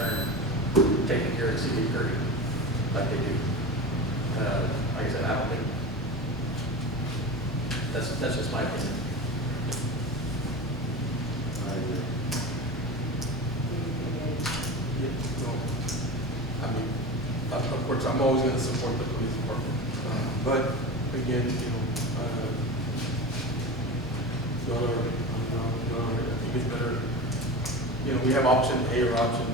concern taking care of the city of Kirby like they do. Like I said, I don't think, that's just my opinion. I agree. Yeah, no. I mean, of course, I'm always going to support the police department. But again, I think it's better, we have option A or option B.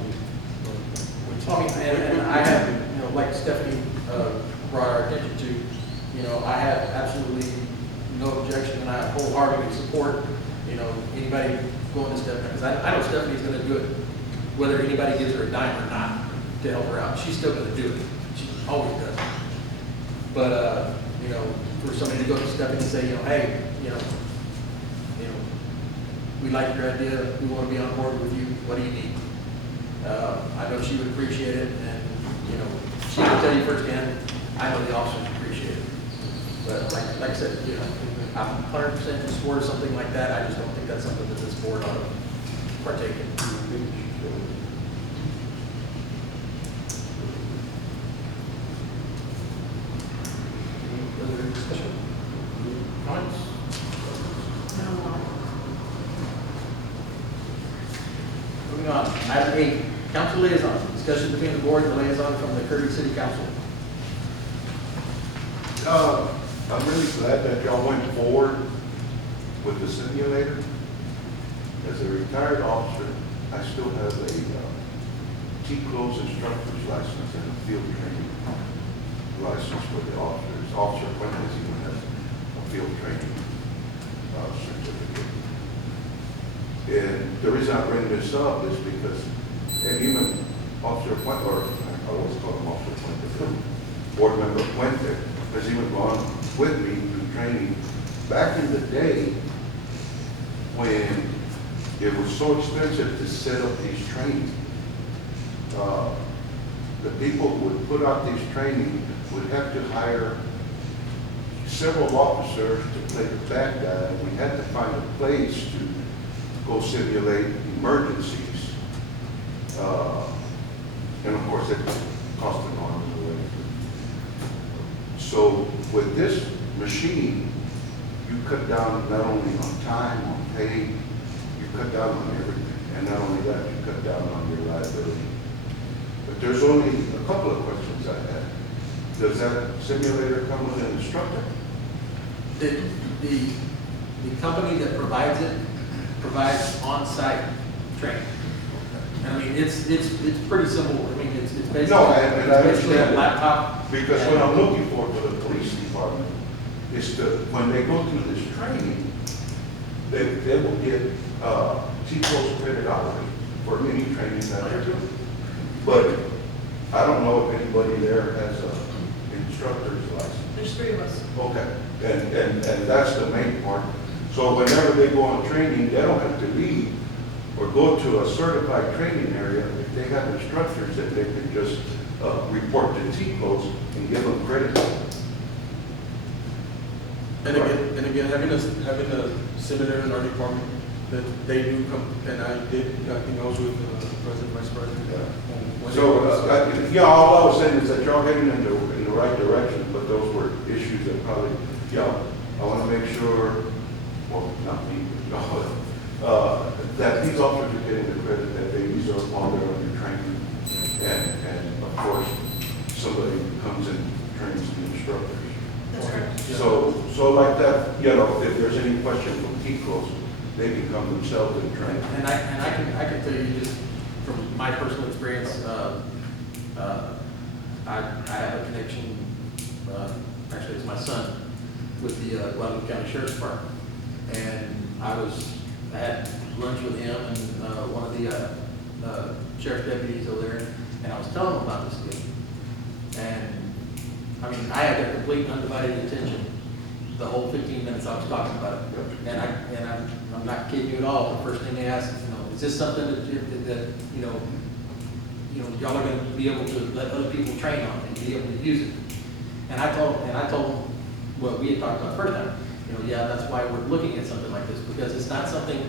I mean, and I have, like Stephanie brought our attention to, I have absolutely no objection, and I wholeheartedly support, anybody going to Stephanie, because I know Stephanie's going to do it, whether anybody gives her a dime or not to help her out. She's still going to do it. She always does. But for somebody to go to Stephanie and say, hey, we like your idea. We want to be on board with you. What do you need? I know she would appreciate it, and she will tell you firsthand. I know the officers appreciate it. But like I said, I'm 100% in support of something like that. I just don't think that's something that this board ought to partake in. Any other discussion? Comments? Moving on, item 8, council liaison, discussion between the board and the liaison from the Kirby City Council. I'm really glad that y'all went forward with the simulator. As a retired officer, I still have a T-close instructor's license and a field training license for the officers. Officer appointments even has a field training certificate. And the reason I bring this up is because, and even Officer Puente, or I always call him Officer Puente, board member Puente, has even gone with me through training. Back in the day, when it was so expensive to set up these trainings, the people who would put out these training would have to hire several officers to play the bad guy. We had to find a place to go simulate emergencies. And of course, it cost an arm and a leg. So with this machine, you cut down not only on time, on pay, you cut down on everything. And not only that, you cut down on your liability. But there's only a couple of questions I had. Does that simulator come with an instructor? The company that provides it provides on-site training. And I mean, it's pretty simple. I mean, it's basically, No, and I basically a understand laptop. Because what I'm looking for the police department is to, when they go through this training, they will get T-close credit hourly for any training that they're doing. But I don't know if anybody there has an instructor's license. There's 3 of us. Okay, and that's the main part. So whenever they go on training, they don't have to leave or go to a certified training area. If they have instructors that they can just report to T-close and give them credit. And again, having a similar in our department, that they do come, and I think I was with President, Vice President. Yeah. So, all I was saying is that y'all heading in the right direction, but those were issues that probably, I want to make sure, well, not me, y'all, that these officers are getting the credit that they deserve while they're under training. And of course, somebody comes and trains the instructors. That's correct. So like that, if there's any question from T-close, they can come themselves and train. And I can tell you just from my personal experience, I have a connection, actually it's my son, with the Guadalupe County Sheriff's Department. And I had lunch with him and one of the sheriff's deputies over there, and I was telling him about this deal. And I mean, I had their complete undivided attention the whole 15 minutes I was talking about it. And I'm not kidding you at all. The first thing they asked is this something that y'all are going to be able to let other people train on and be able to use it? And I told them what we had talked about the first time. That's why we're looking at something like this, because it's not something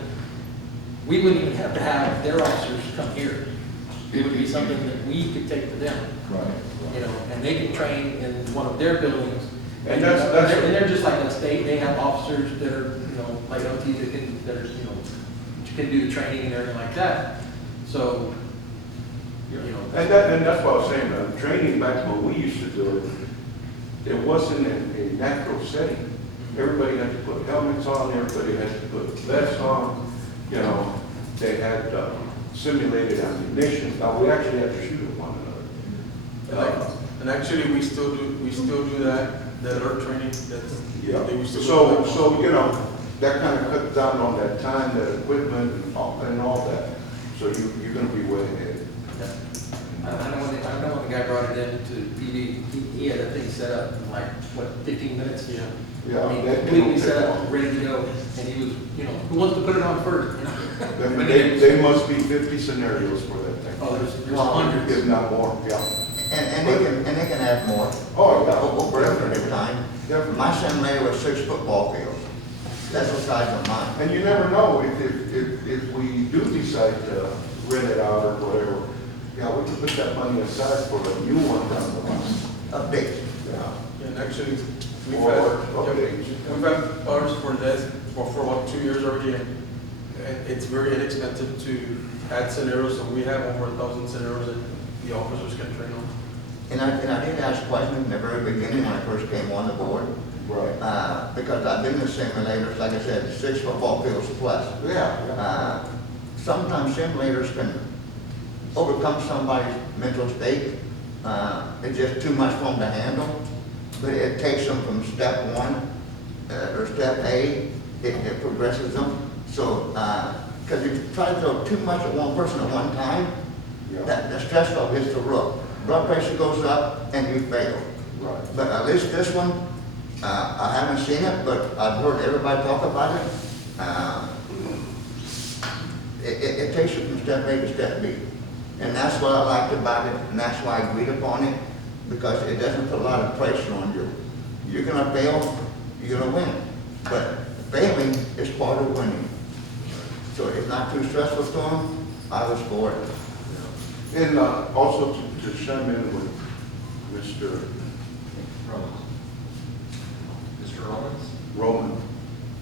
we wouldn't even have to have their officers come here it would be something that we could take to them, Right. you know, and they can train in one of their buildings. And that's- And they're just like us, they have officers that are, you know, like OT that are, you know, can do the training and everything like that. So, you know. And that's what I was saying, training back when we used to do it, it wasn't a natural setting. Everybody had to put helmets on, everybody had to put vests on, you know, they had simulated ammunition. Now, we actually had to shoot at one another. And actually, we still do that alert training, that's. Yeah, they used to go back. so, you know, that kind of cuts down on that time, that equipment and all that. So you're gonna be way ahead. I know when the guy brought it in to PD, he had that thing set up in like, what, 15 minutes? Yeah. Yeah, I mean, they completely don't set take up, long. ready to go, and he was, you know, who wants to put it on first, you know? They must be 50 scenarios for that thing. Oh, there's Well, hundreds. If not more, yeah. And they can have more. Oh, yeah. Over every time. Definitely. My simulator was 6 football fields. That's the size of mine. And you never know, if we do decide to rent it out or whatever, yeah, we can put that money aside for a new one down the line. Updates. Yeah. And actually, we've Or had, updates. we've had ours for less, for about 2 years already, and it's very inexpensive to add scenarios, so we have over 1,000 scenarios that the officers can train on. And I did ask questions in the very beginning when I first came on the board. Right. Because I've been in simulators, like I said, 6 football fields plus. Yeah. Sometimes simulators can overcome somebody's mental state. It's just too much for them to handle. But it takes them from step 1 or step A, it progresses them. So, because if you try to throw too much at one person at one time, Yeah. the stress level hits the roof. Blood pressure goes up and you fail. Right. But at least this one, I haven't seen it, but I've heard everybody talk about it. It takes you from step A to step B. And that's what I liked about it, and that's why I agreed upon it, because it doesn't put a lot of pressure on you. You're gonna fail, you're gonna win. But failing is part of winning. So it's not too stressful to them, I was for it. And also to chime in with Mr. Mr. Owens? Roman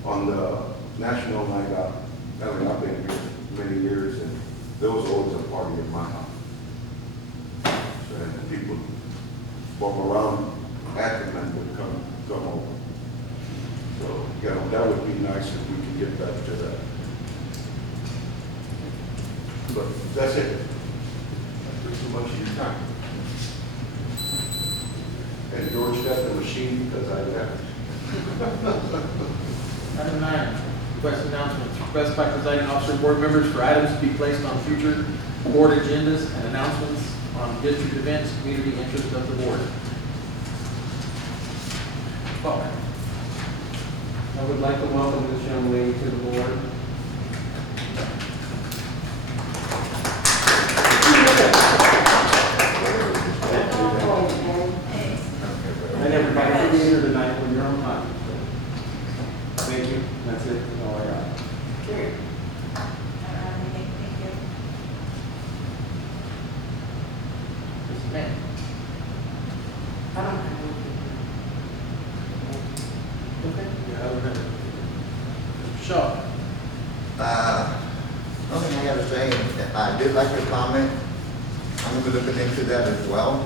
on the National Night Out. I mean, I've been here many years, and there was always a party in my house. And people from around Ackerman would come over. So, you know, that would be nice if we could get back to that. But that's it. I took too much of your time. And George got the machine because I left. Item 9, request announcements. Request by presiding officer, board members for items to be placed on future board agendas and announcements on district events, community interest of the board. Paul. I would like to welcome this young lady to the board. And everybody can be here tonight when you're on time. Thank you. That's it. That's all I got. Carrie. Thank you. Mrs. Mann. I don't have Okay. Yeah, I don't have it. Mr. Shaw. Only thing I gotta say, I did like your comment. I'm gonna be looking into that as well.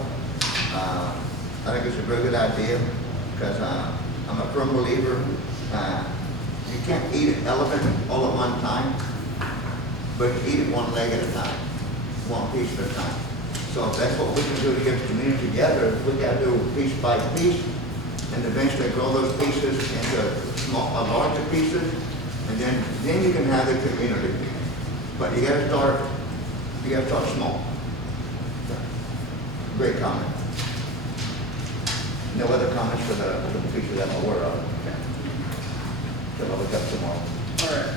I think it's a very good idea, because I'm a firm believer, you can't eat an elephant all at one time, but you eat it one leg at a time, one piece at a time. So if that's what we can do to get the community together, we gotta do piece by piece, and eventually grow those pieces into larger pieces, and then you can have the community. But you gotta start small. Great comment. No other comments for the pieces that I'm aware of. So I'll look up tomorrow. All right.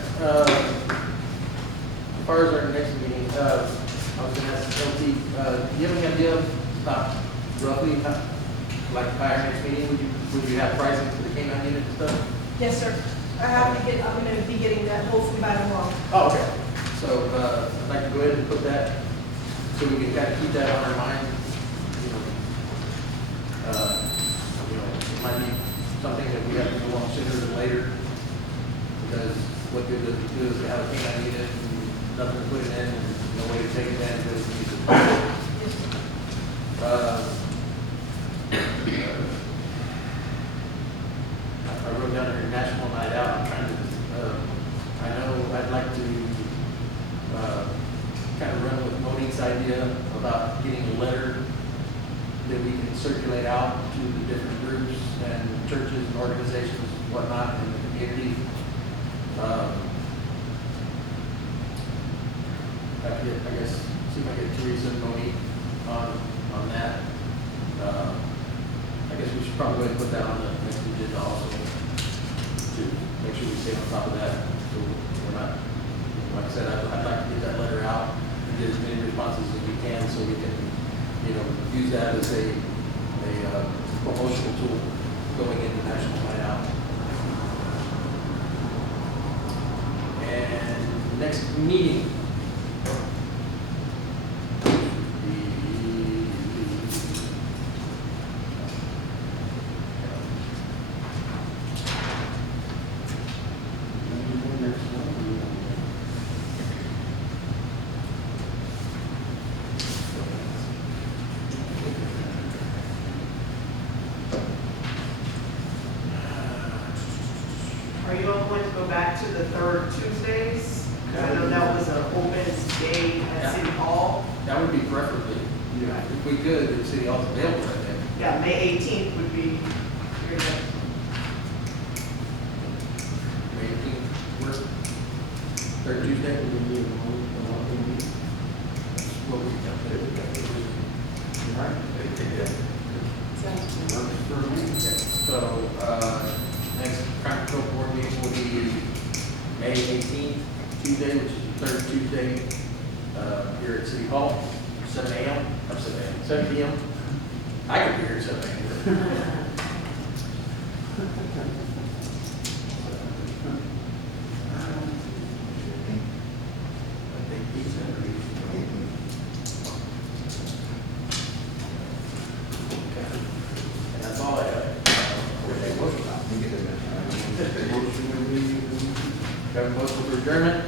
As far as our next meeting, I was going to ask LT, do you have any idea of roughly, like by our next meeting, would you have pricing for the K-9 unit and stuff? Yes, sir. I'm going to be getting that hopefully by tomorrow. Oh, okay. So I'd like to go ahead and put that so we can kind of keep that on our mind, you know. It might be something that we have to move on sooner than later, because what good does it do is to have a thing I need it, and nothing to put it in, and no way to take advantage of it. I wrote down here National Night Out. I'm trying to, I know I'd like to kind of run with Monique's idea about getting a letter that we can circulate out to the different groups and churches and organizations and whatnot in the community. I guess, see if I get Teresa and Monique on that. I guess we should probably go ahead and put that on the next agenda also, to make sure we stay on top of that, so we're not, like I said, I'd like to get that letter out and get as many responses as we can, so we can, use that as a promotional tool going into National Night Out. And next meeting. Are you all going to go back to the third Tuesdays? Because I know that was an open day at City Hall. That would be preferably, if we could, if City Hall's available that day. Yeah, May 18th would be your next. May 18th, work. Third Tuesday. What we So, next crime control board meeting will be May 18th, Tuesday, which is the third Tuesday, here at City Hall, 7 a.m. or 7 a.m., 7 p.m. I could be here at 7 a.m. And that's all I have. Have a motion for adjournment?